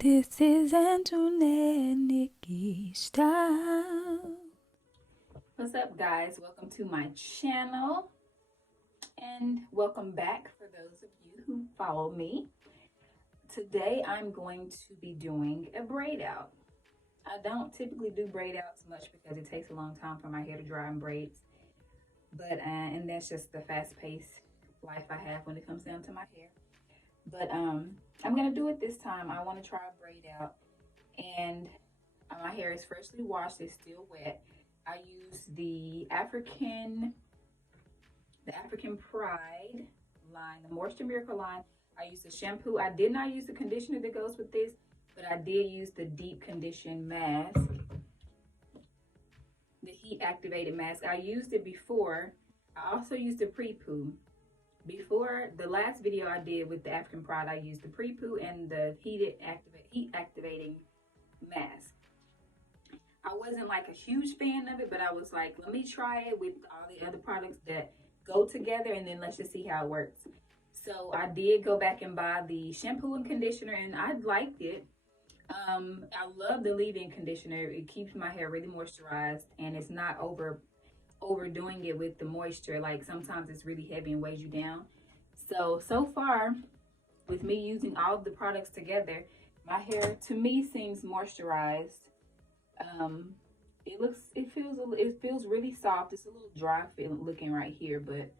This is Antoinette Nikki style. What's up, guys? Welcome to my channel and welcome back for those of you who follow me. Today I'm going to be doing a braid out. I don't typically do braid outs much because it takes a long time for my hair to dry in braids, but and that's just the fast-paced life I have when it comes down to my hair. But I'm gonna do it this time. I want to try a braid out, and my hair is freshly washed. It's still wet. I use the African Pride line, the Moisture Miracle line. I use the shampoo. I did not use the conditioner that goes with this, but I did use the deep condition mask, the heat activated mask. I used it before. I also used the Pre-poo. Before the last video I did with the African Pride, I used the Pre-poo and the heat activating mask. I wasn't like a huge fan of it, but I was like, let me try it with all the other products that go together, and then let's just see how it works. So I did go back and buy the shampoo and conditioner, and I liked it. I love the leave-in conditioner. It keeps my hair really moisturized, and it's not overdoing it with the moisture. Like sometimes it's really heavy and weighs you down. So far, with me using all of the products together, my hair to me seems moisturized. It feels really soft. It's a little dry feeling looking right here, but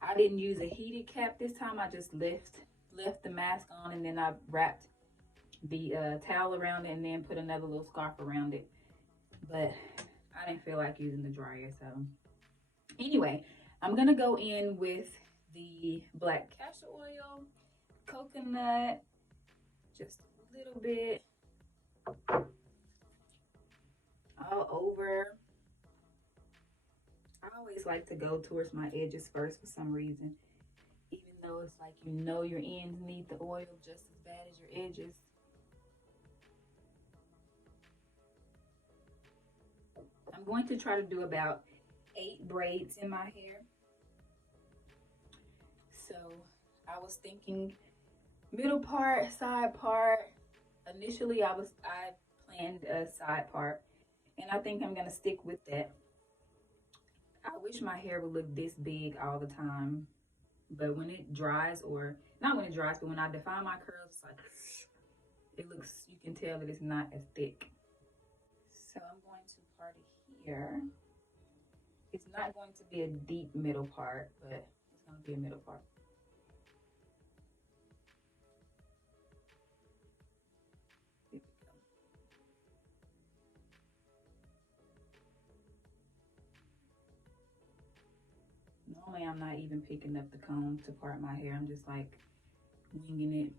I didn't use a heated cap this time. I just left the mask on, and then I wrapped the towel around it and then put another little scarf around it. But I didn't feel like using the dryer. So anyway, I'm gonna go in with the black castor oil, coconut, just a little bit all over. I always like to go towards my edges first for some reason, even though it's like your ends need the oil just as bad as your edges. I'm going to try to do about 8 braids in my hair. So I was thinking middle part, side part. Initially I planned a side part, and I think I'm gonna stick with that. I wish my hair would look this big all the time, but when it dries, or not when it dries, but when I define my curls, it's like it looks, you can tell that it's not as thick. So I'm going to part it here. It's not going to be a deep middle part, but it's going to be a middle part. Here we go. Normally I'm not even picking up the comb to part my hair. I'm just like winging it.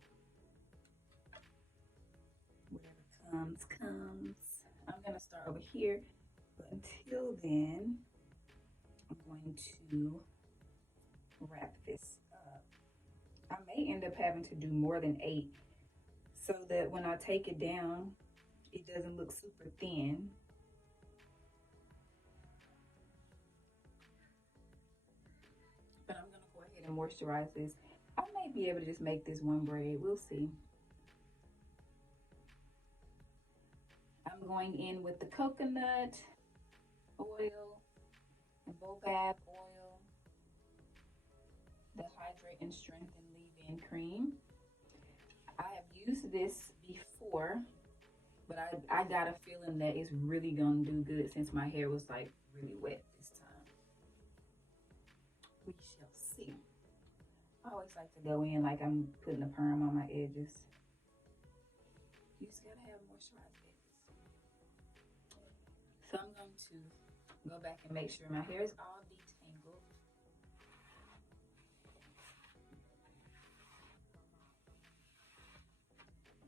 Whatever comes. I'm gonna start over here, but until then, I'm going to wrap this up. I may end up having to do more than 8 so that when I take it down, it doesn't look super thin. But I'm gonna go ahead and moisturize this. I may be able to just make this one braid, we'll see. I'm going in with the coconut oil, the bobath oil, the Hydrate and Strengthen Leave-In Cream. I have used this before, but I got a feeling that it's really gonna do good since my hair was like really wet this time. We shall see. I always like to go in like I'm putting a perm on my edges. You just gotta have moisturized edges. So I'm going to go back and make sure my hair is all detangled.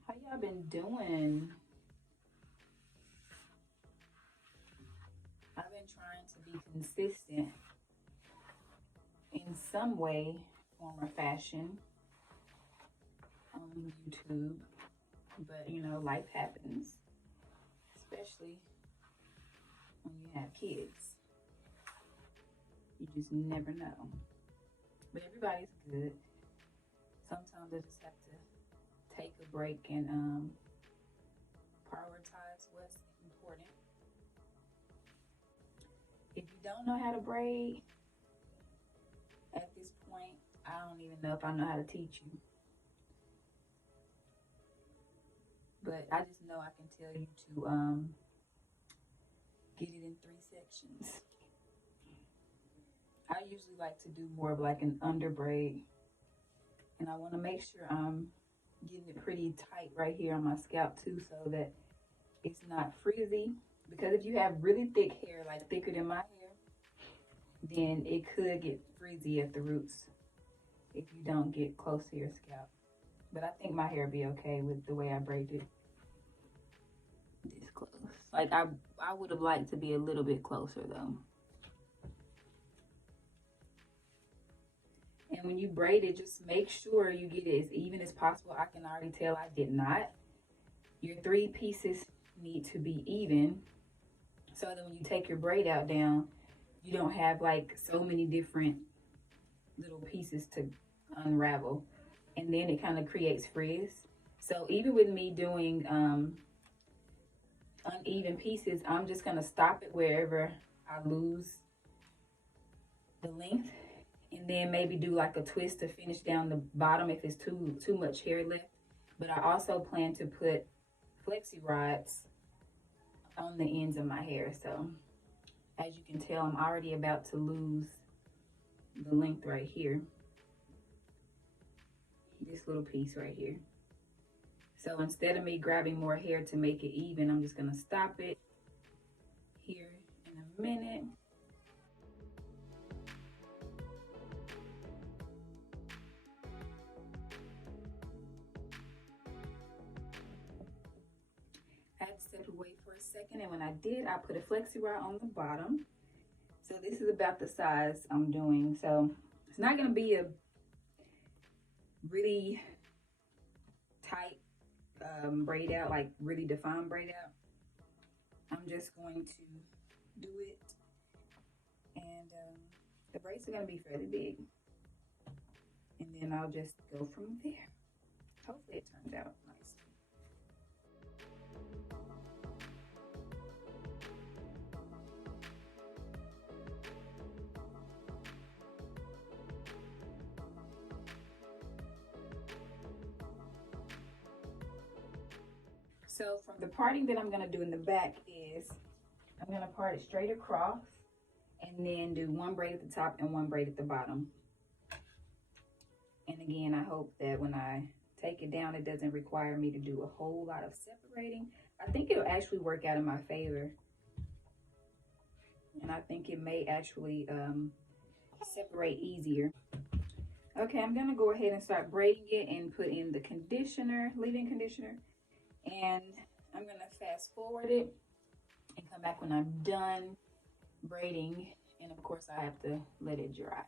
How y'all been doing? I've been trying to be consistent in some way, form, or fashion on YouTube, but you know, life happens, especially when you have kids. You just never know. But everybody's good. Sometimes I just have to take a break and don't know how to braid at this point, I don't even know if I know how to teach you. But I just know I can tell you to get it in 3 sections. I usually like to do more of like an under braid. And I want to make sure I'm getting it pretty tight right here on my scalp too, so that it's not frizzy. Because if you have really thick hair, like thicker than my hair, then it could get frizzy at the roots if you don't get close to your scalp. But I think my hair will be okay with the way I braid it this close. Like I would have liked to be a little bit closer though. And when you braid it, just make sure you get it as even as possible. I can already tell I did not. Your 3 pieces need to be even, so that when you take your braid out down, you don't have like so many different little pieces to unravel, and then it kind of creates frizz. So even with me doing uneven pieces, I'm just gonna stop it wherever I lose the length, and then maybe do like a twist to finish down the bottom if it's too much hair left. But I also plan to put flexi rods on the ends of my hair. So as you can tell, I'm already about to lose the length right here, this little piece right here. So instead of me grabbing more hair to make it even, I'm just gonna stop it here in a minute. I had to step away for a second, and when I did, I put a flexi rod on the bottom. So this is about the size I'm doing. So it's not gonna be a really tight braid out, like really defined braid out. I'm just going to do it, and the braids are gonna be fairly big, and then I'll just go from there. Hopefully it turns out nice. So from the parting that I'm gonna do in the back is, I'm gonna part it straight across and then do 1 braid at the top and 1 braid at the bottom. And again, I hope that when I take it down, it doesn't require me to do a whole lot of separating. I think it'll actually work out in my favor. And I think it may actually separate easier. Okay, I'm gonna go ahead and start braiding it and put in the conditioner, leave-in conditioner. And I'm gonna fast forward it and come back when I'm done braiding. And of course I have to let it dry.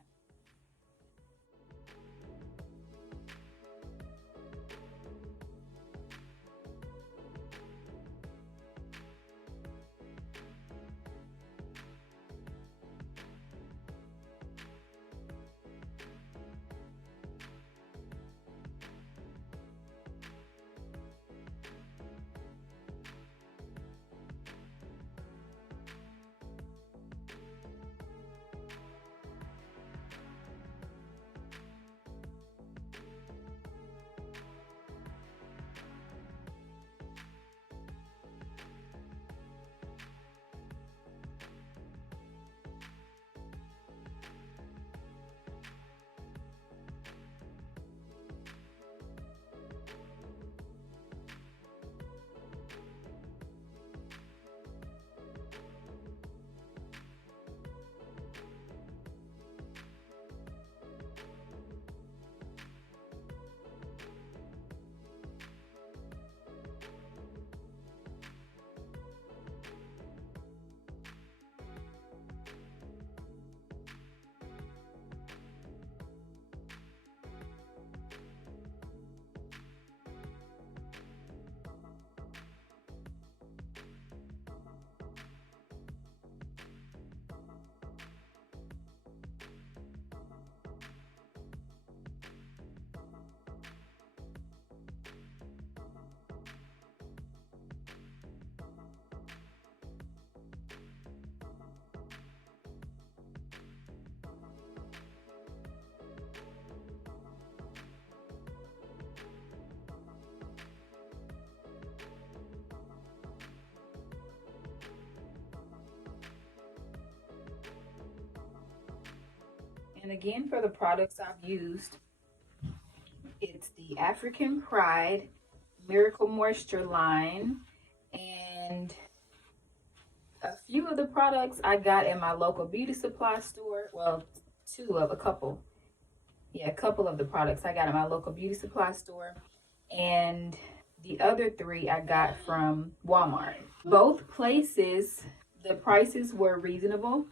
And again, for the products I've used, it's the African Pride Miracle Moisture line, and a few of the products I got in my local beauty supply store. Well, a couple. Yeah, a couple of the products I got in my local beauty supply store, and the other three I got from Walmart. Both places, the prices were reasonable.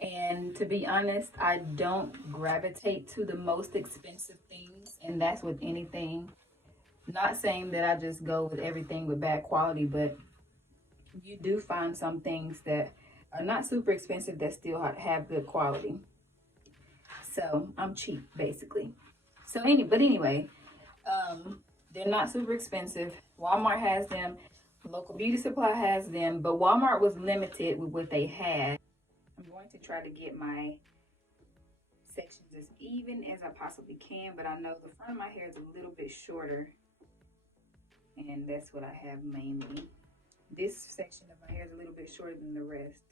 And to be honest, I don't gravitate to the most expensive things, and that's with anything. Not saying that I just go with everything with bad quality, but you do find some things that are not super expensive that still have good quality. So I'm cheap, basically. Anyway, they're not super expensive. Walmart has them. Local beauty supply has them, but Walmart was limited with what they had. I'm going to try to get my sections as even as I possibly can, but I know the front of my hair is a little bit shorter, and that's what I have mainly. This section of my hair is a little bit shorter than the rest.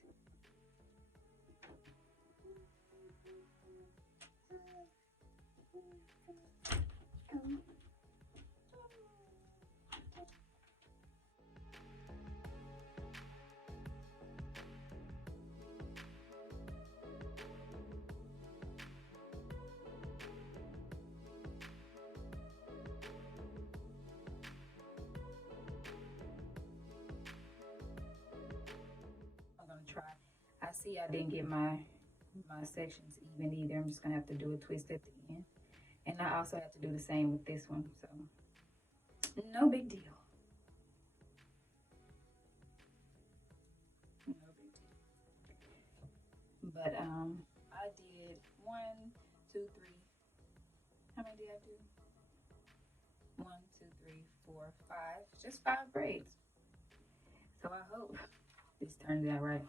Try. I see I didn't get my sections even either. I'm just gonna have to do a twist at the end, and I also have to do the same with this one, so no big deal. No big deal. But I did 1, 2, 3. How many did I do? 1, 2, 3, 4, 5. Just 5 braids. So I hope this turns out right.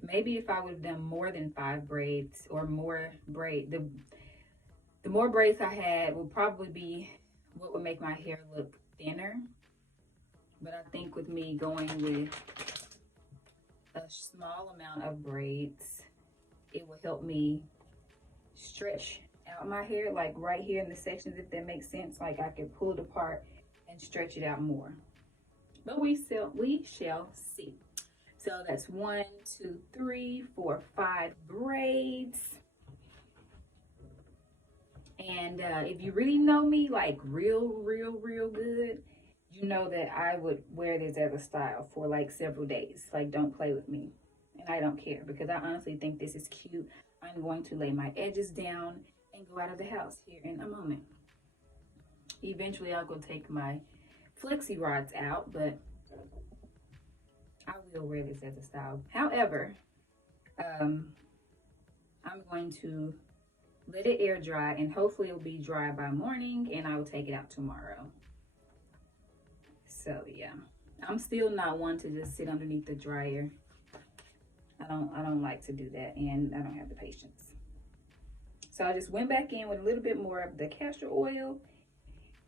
Maybe if I would have done more than 5 braids or more braid, the more braids I had will probably be what would make my hair look thinner. But I think with me going with a small amount of braids, it will help me stretch out my hair, like right here in the sections, if that makes sense. Like I can pull it apart and stretch it out more. But we shall see. So that's 1, 2, 3, 4, 5 braids. And if you really know me, like real good, you know that I would wear this as a style for like several days. Like, don't play with me. And I don't care, because I honestly think this is cute. I'm going to lay my edges down and go out of the house here in a moment. Eventually, I'll go take my flexi rods out, but I will wear this as a style. However, I'm going to let it air dry, and hopefully it'll be dry by morning, and I will take it out tomorrow. So yeah, I'm still not one to just sit underneath the dryer. I don't like to do that, and I don't have the patience. So I just went back in with a little bit more of the castor oil,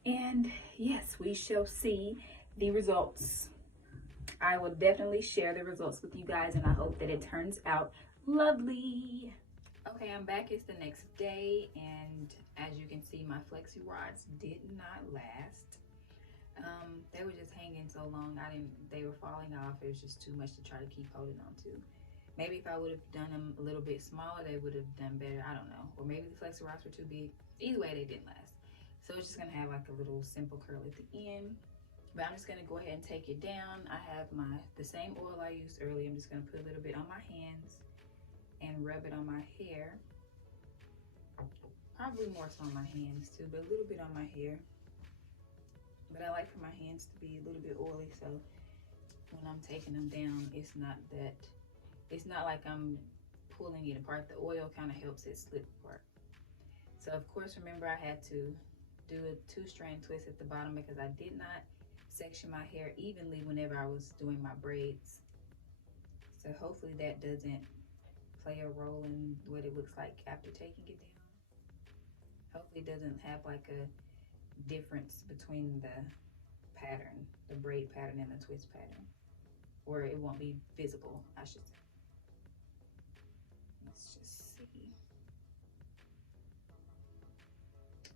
and yes, we shall see the results. I will definitely share the results with you guys, and I hope that it turns out lovely. Okay, I'm back. It's the next day, and as you can see, my flexi rods did not last. They were just hanging so long. They were falling off. It was just too much to try to keep holding on to. Maybe if I would have done them a little bit smaller, they would have done better. I don't know. Or maybe the flexi rods were too big. Either way, they didn't last. So it's just gonna have like a little simple curl at the end. But I'm just gonna go ahead and take it down. I have the same oil I used earlier. I'm just gonna put a little bit on my hands and rub it on my hair. Probably more so on my hands too, but a little bit on my hair. But I like for my hands to be a little bit oily, so when I'm taking them down, it's not like I'm pulling it apart. The oil kind of helps it slip apart. So of course, remember I had to do a 2-strand twist at the bottom because I did not section my hair evenly whenever I was doing my braids. So hopefully that doesn't play a role in what it looks like after taking it down. Hopefully it doesn't have like a difference between the pattern, the braid pattern and the twist pattern, or it won't be visible, I should say. Let's just see.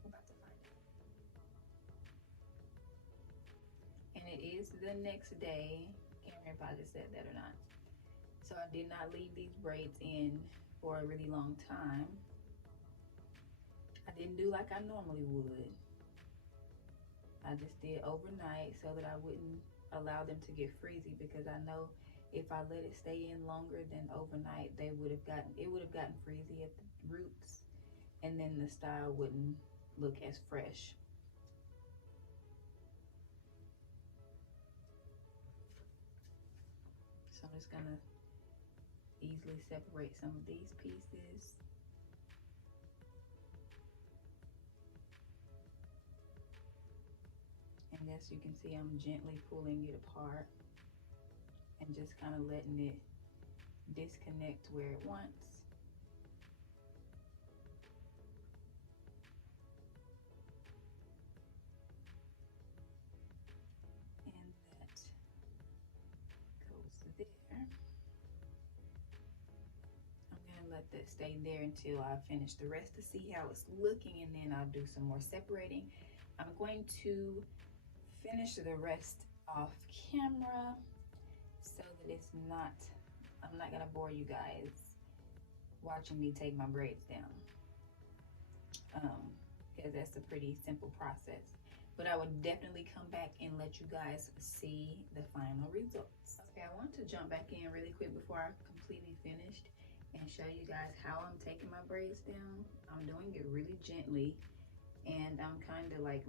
I'm about to find out. And it is the next day. Can't remember if I just said that or not. So I did not leave these braids in for a really long time. I didn't do like I normally would. I just did overnight so that I wouldn't allow them to get frizzy, because I know if I let it stay in longer than overnight, it would have gotten frizzy at the roots, and then the style wouldn't look as fresh. So I'm just gonna easily separate some of these pieces. And as you can see, I'm gently pulling it apart and just kind of letting it disconnect where it wants. And that goes there. I'm gonna let that stay there until I finish the rest to see how it's looking, and then I'll do some more separating. I'm going to finish the rest off camera so that it's not, I'm not gonna bore you guys watching me take my braids down, because that's a pretty simple process. But I would definitely come back and let you guys see the final results. Okay, I want to jump back in really quick before I completely finished and show you guys how I'm taking my braids down. I'm doing it really gently, and I'm kind of like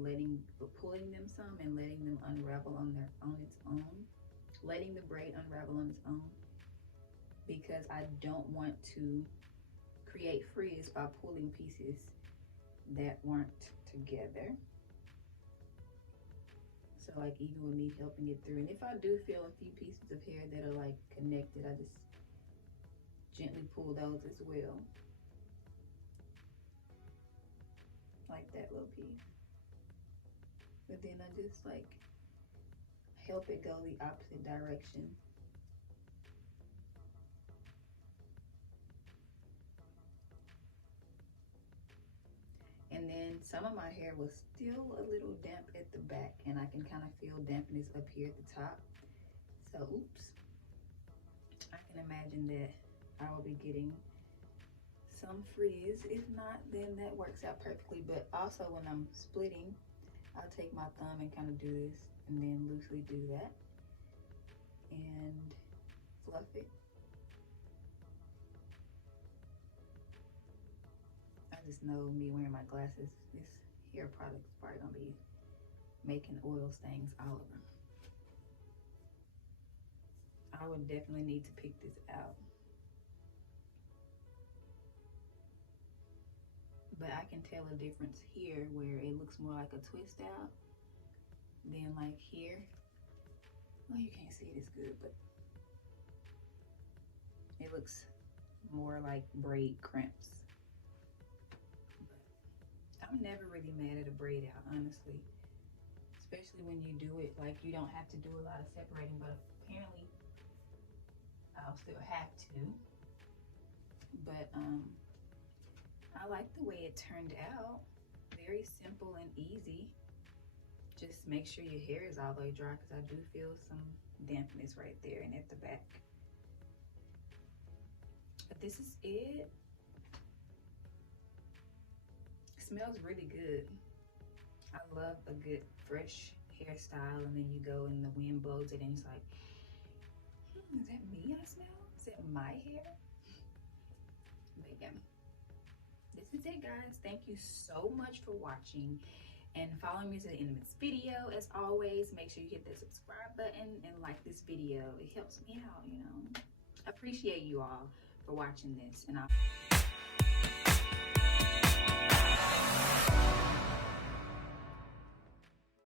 pulling them some and letting them unravel on its own, letting the braid unravel on its own, because I don't want to create frizz by pulling pieces that weren't together. So like even with me helping it through, and if I do feel a few pieces of hair that are like connected, I just gently pull those as well. Like that little piece. But then I just like help it go the opposite direction. And then some of my hair was still a little damp at the back, and I can kind of feel dampness up here at the top. So oops, I can imagine that I will be getting some frizz. If not, then that works out perfectly. But also when I'm splitting, I'll take my thumb and kind of do this and then loosely do that and fluff it. I just know me wearing my glasses, this hair product is probably gonna be making oil stains all over. I would definitely need to pick this out. But I can tell a difference here where it looks more like a twist out than like here. Well, you can't see it as good, but it looks more like braid crimps. But I'm never really mad at a braid out, honestly. Especially when you do it, like you don't have to do a lot of separating, but apparently I'll still have to. But I like the way it turned out. Very simple and easy. Just make sure your hair is all the way dry, because I do feel some dampness right there and at the back. But this is it. It smells really good. I love a good fresh hairstyle, and then you go and the wind blows it and it's like, is that me I smell? Is that my hair? But yeah, this is it, guys. Thank you so much for watching and following me to the end of this video. As always, make sure you hit the subscribe button and like this video. It helps me out, you know. I appreciate you all for watching this, and I'll